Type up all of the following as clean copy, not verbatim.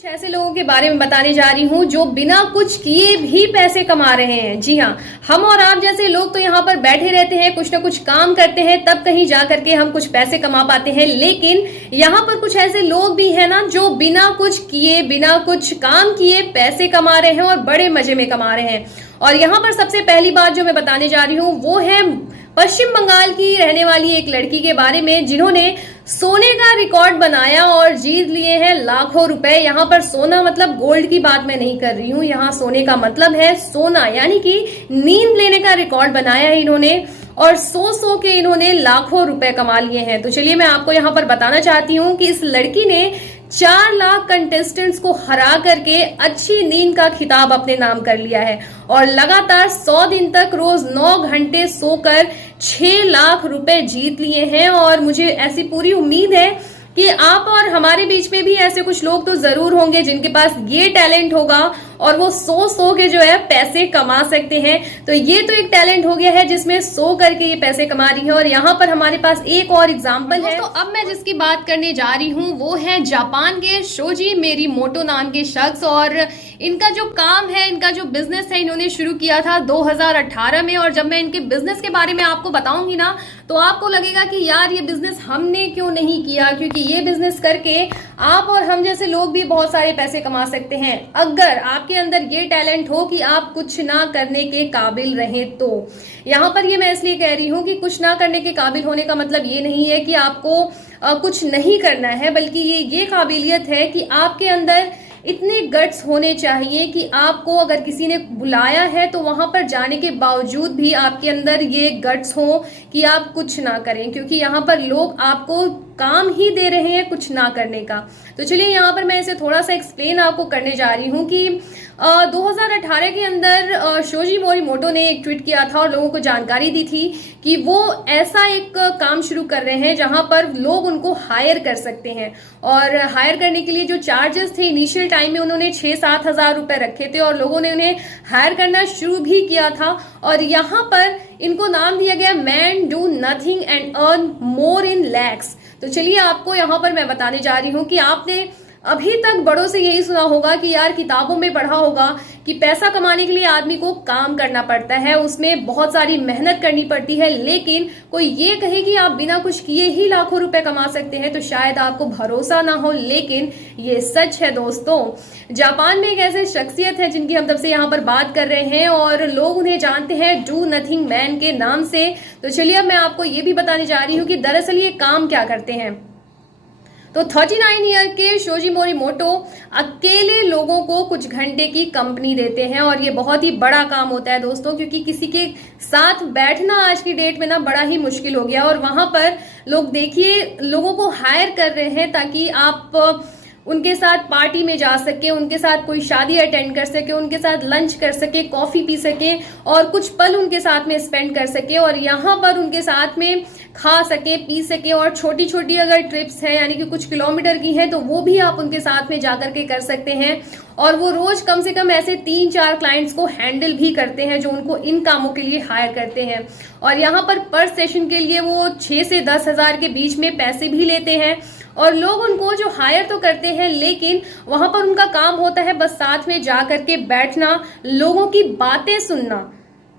कुछ ऐसे लोगों के बारे में बताने जा रही हूँ जो बिना कुछ किए भी पैसे कमा रहे हैं। जी हाँ, हम और आप जैसे लोग तो यहाँ पर बैठे रहते हैं, कुछ ना कुछ काम करते हैं, तब कहीं जा करके हम कुछ पैसे कमा पाते हैं। लेकिन यहाँ पर कुछ ऐसे लोग भी हैं ना जो बिना कुछ किए, बिना कुछ काम किए पैसे कमा रहे हैं और बड़े मजे में कमा रहे हैं। और यहाँ पर सबसे पहली बात जो मैं बताने जा रही हूँ वो है पश्चिम बंगाल की रहने वाली एक लड़की के बारे में जिन्होंने सोने का रिकॉर्ड बनाया और जीत लिए हैं लाखों रुपए। यहाँ पर सोना मतलब गोल्ड की बात मैं नहीं कर रही हूँ, यहाँ सोने का मतलब है सोना, यानी कि नींद लेने का रिकॉर्ड बनाया है इन्होंने और सो के इन्होंने लाखों रुपए कमा लिए हैं। तो चलिए मैं आपको यहाँ पर बताना चाहती हूँ कि इस लड़की ने 4 लाख कंटेस्टेंट्स को हरा करके अच्छी नींद का खिताब अपने नाम कर लिया है और लगातार 100 दिन तक रोज 9 घंटे सोकर 6 लाख रुपए जीत लिए हैं। और मुझे ऐसी पूरी उम्मीद है कि आप और हमारे बीच में भी ऐसे कुछ लोग तो जरूर होंगे जिनके पास ये टैलेंट होगा और वो सो के जो है पैसे कमा सकते हैं। तो ये तो एक टैलेंट हो गया है जिसमें सो करके ये पैसे कमा रही है। और यहाँ पर हमारे पास एक और एग्जाम्पल है। तो अब मैं जिसकी बात करने जा रही हूँ वो है जापान के शोजी मोरिमोटो नाम के शख्स। और इनका जो काम है, इनका जो बिजनेस है, इन्होंने शुरू किया था 2018 में। और जब मैं इनके बिजनेस के बारे में आपको बताऊंगी ना तो आपको लगेगा कि यार ये बिजनेस हमने क्यों नहीं किया, क्योंकि ये बिजनेस करके आप और हम जैसे लोग भी बहुत सारे पैसे कमा सकते हैं अगर आपके अंदर ये टैलेंट हो कि आप कुछ ना करने के काबिल रहें। तो यहाँ पर ये मैं इसलिए कह रही हूँ कि कुछ ना करने के काबिल होने का मतलब ये नहीं है कि आपको कुछ नहीं करना है, बल्कि ये काबिलियत है कि आपके अंदर इतने गट्स होने चाहिए कि आपको अगर किसी ने बुलाया है तो वहां पर जाने के बावजूद भी आपके अंदर ये गट्स हो कि आप कुछ ना करें, क्योंकि यहाँ पर लोग आपको काम ही दे रहे हैं कुछ ना करने का। तो चलिए यहाँ पर मैं इसे थोड़ा सा एक्सप्लेन आपको करने जा रही हूँ कि 2018 के अंदर शोजी मोरिमोटो ने एक ट्वीट किया था और लोगों को जानकारी दी थी कि वो ऐसा एक काम शुरू कर रहे हैं जहां पर लोग उनको हायर कर सकते हैं। और हायर करने के लिए जो चार्जेस थे इनिशियल टाइम में उन्होंने 6-7 हजार रुपए रखे थे और लोगों ने उन्हें हायर करना शुरू भी किया था। और यहाँ पर इनको नाम दिया गया man do nothing and earn more in lakhs. तो चलिए आपको यहाँ पर मैं बताने जा रही हूँ कि आपने अभी तक बड़ों से यही सुना होगा कि यार किताबों में पढ़ा होगा कि पैसा कमाने के लिए आदमी को काम करना पड़ता है, उसमें बहुत सारी मेहनत करनी पड़ती है। लेकिन कोई ये कहे कि आप बिना कुछ किए ही लाखों रुपए कमा सकते हैं तो शायद आपको भरोसा ना हो, लेकिन ये सच है दोस्तों। जापान में एक ऐसे शख्सियत है जिनकी हम तब से यहाँ पर बात कर रहे हैं और लोग उन्हें जानते हैं डू नथिंग मैन के नाम से। तो चलिए अब मैं आपको ये भी बताने जा रही हूँ कि दरअसल ये काम क्या करते हैं। तो 39 ईयर के शोजी मोरिमोटो अकेले लोगों को कुछ घंटे की कंपनी देते हैं और ये बहुत ही बड़ा काम होता है दोस्तों, क्योंकि किसी के साथ बैठना आज की डेट में ना बड़ा ही मुश्किल हो गया। और वहां पर लोग देखिए लोगों को हायर कर रहे हैं ताकि आप उनके साथ पार्टी में जा सके, उनके साथ कोई शादी अटेंड कर सके, उनके साथ लंच कर सके, कॉफी पी सके और कुछ पल उनके साथ में स्पेंड कर सके और यहाँ पर उनके साथ में खा सके, पी सके। और छोटी छोटी अगर ट्रिप्स हैं यानी कि कुछ किलोमीटर की हैं तो वो भी आप उनके साथ में जाकर के कर सकते हैं। और वो रोज कम से कम ऐसे 3-4 क्लाइंट्स को हैंडल भी करते हैं जो उनको इन कामों के लिए हायर करते हैं। और यहाँ पर सेशन के लिए वो 6 से 10 हजार के बीच में पैसे भी लेते हैं। और लोग उनको जो हायर तो करते हैं लेकिन वहां पर उनका काम होता है बस साथ में जा करके बैठना, लोगों की बातें सुनना,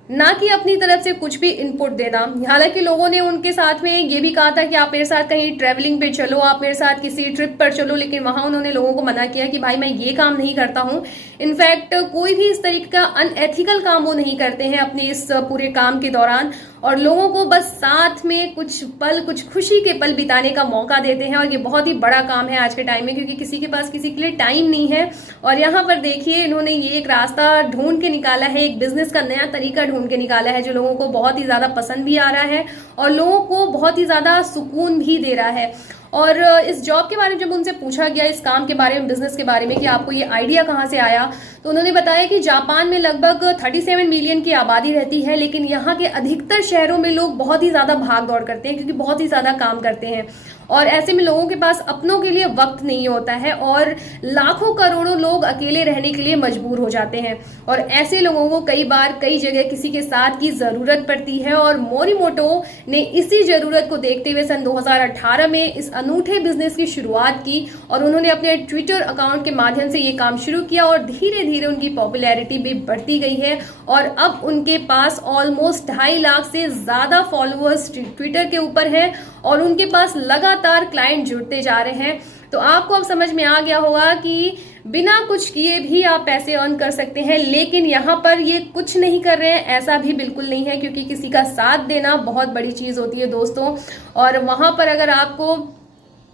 ना कि अपनी तरफ से कुछ भी इनपुट देना। हालांकि लोगों ने उनके साथ में ये भी कहा था कि आप मेरे साथ कहीं ट्रेवलिंग पे चलो, आप मेरे साथ किसी ट्रिप पर चलो, लेकिन वहां उन्होंने लोगों को मना किया कि भाई मैं ये काम नहीं करता हूं। इनफैक्ट कोई भी इस तरीके का अनएथिकल काम वो नहीं करते हैं अपने इस पूरे काम के दौरान और लोगों को बस साथ में कुछ पल, कुछ खुशी के पल बिताने का मौका देते हैं। और ये बहुत ही बड़ा काम है आज के टाइम में, क्योंकि किसी के पास किसी के लिए टाइम नहीं है। और यहाँ पर देखिए इन्होंने ये एक रास्ता ढूंढ के निकाला है, एक बिजनेस का नया तरीका ढूंढ के निकाला है जो लोगों को बहुत ही ज्यादा पसंद भी आ रहा है और लोगों को बहुत ही ज्यादा सुकून भी दे रहा है। और इस जॉब के बारे में जब उनसे पूछा गया, इस काम के बारे में, बिजनेस के बारे में कि आपको ये आइडिया कहाँ से आया, तो उन्होंने बताया कि जापान में लगभग 37 मिलियन की आबादी रहती है, लेकिन यहाँ के अधिकतर शहरों में लोग बहुत ही ज्यादा भाग दौड़ करते हैं क्योंकि बहुत ही ज्यादा काम करते हैं। और ऐसे में लोगों के पास अपनों के लिए वक्त नहीं होता है और लाखों करोड़ों लोग अकेले रहने के लिए मजबूर हो जाते हैं और ऐसे लोगों को कई बार कई जगह किसी के साथ की जरूरत पड़ती है। और मोरिमोटो ने इसी जरूरत को देखते हुए सन 2018 में इस अनूठे बिजनेस की शुरुआत की और उन्होंने अपने ट्विटर अकाउंट के माध्यम से ये काम शुरू किया और धीरे धीरे उनकी पॉपुलैरिटी भी बढ़ती गई है और अब उनके पास ऑलमोस्ट 2.5 लाख से ज्यादा फॉलोअर्स ट्विटर के ऊपर हैं और उनके पास लगातार क्लाइंट जुड़ते जा रहे हैं। तो आपको अब समझ में आ गया होगा कि बिना कुछ किए भी आप पैसे अर्न कर सकते हैं, लेकिन यहाँ पर ये कुछ नहीं कर रहे हैं ऐसा भी बिल्कुल नहीं है, क्योंकि किसी का साथ देना बहुत बड़ी चीज होती है दोस्तों। और वहां पर अगर आपको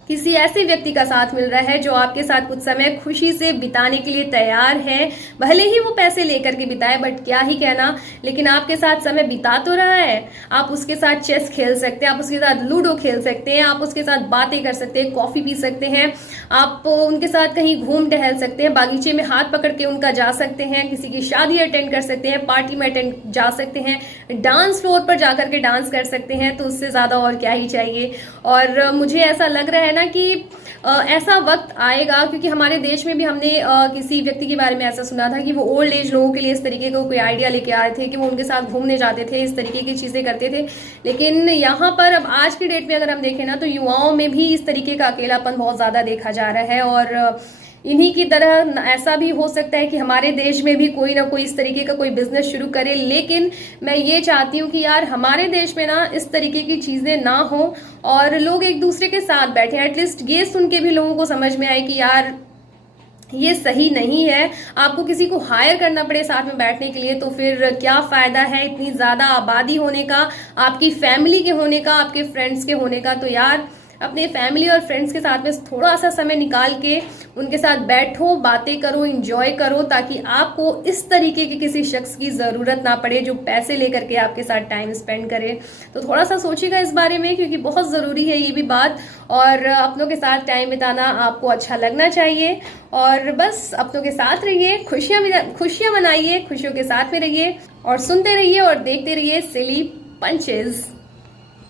किसी ऐसे व्यक्ति का साथ मिल रहा है जो आपके साथ कुछ समय खुशी से बिताने के लिए तैयार है, भले ही वो पैसे लेकर के बिताए, बट क्या ही कहना, लेकिन आपके साथ समय बिता तो रहा है। आप उसके साथ चेस खेल सकते हैं, आप उसके साथ लूडो खेल सकते हैं, आप उसके साथ बातें कर सकते हैं, कॉफी पी सकते हैं, आप उनके साथ कहीं घूम टहल सकते हैं, बागीचे में हाथ पकड़ के उनका जा सकते हैं, किसी की शादी अटेंड कर सकते हैं, पार्टी में अटेंड जा सकते हैं, डांस फ्लोर पर जाकर के डांस कर सकते हैं। तो उससे ज्यादा और क्या ही चाहिए। और मुझे ऐसा लग रहा है ना कि ऐसा वक्त आएगा, क्योंकि हमारे देश में भी हमने किसी व्यक्ति के बारे में ऐसा सुना था कि वो ओल्ड एज लोगों के लिए इस तरीके का कोई आइडिया लेके आए थे कि वो उनके साथ घूमने जाते थे, इस तरीके की चीजें करते थे। लेकिन यहाँ पर अब आज की डेट में अगर हम देखें ना, तो युवाओं में भी इस तरीके का अकेलापन बहुत ज्यादा देखा जा रहा है और इन्हीं की तरह ऐसा भी हो सकता है कि हमारे देश में भी कोई ना कोई इस तरीके का कोई बिजनेस शुरू करे। लेकिन मैं ये चाहती हूँ कि यार हमारे देश में ना इस तरीके की चीजें ना हो और लोग एक दूसरे के साथ बैठे, एटलीस्ट ये सुन के भी लोगों को समझ में आए कि यार ये सही नहीं है। आपको किसी को हायर करना पड़े साथ में बैठने के लिए तो फिर क्या फायदा है इतनी ज्यादा आबादी होने का, आपकी फैमिली के होने का, आपके फ्रेंड्स के होने का। तो यार अपने फैमिली और फ्रेंड्स के साथ में थोड़ा सा समय निकाल के उनके साथ बैठो, बातें करो, एंजॉय करो, ताकि आपको इस तरीके के किसी शख्स की जरूरत ना पड़े जो पैसे लेकर के आपके साथ टाइम स्पेंड करे। तो थोड़ा सा सोचिएगा इस बारे में, क्योंकि बहुत जरूरी है ये भी बात। और अपनों के साथ टाइम बिताना आपको अच्छा लगना चाहिए और बस अपनों के साथ रहिए, खुशियां मनाइए, खुशियों के साथ में रहिए और सुनते रहिए और देखते रहिए सिली पंचेस।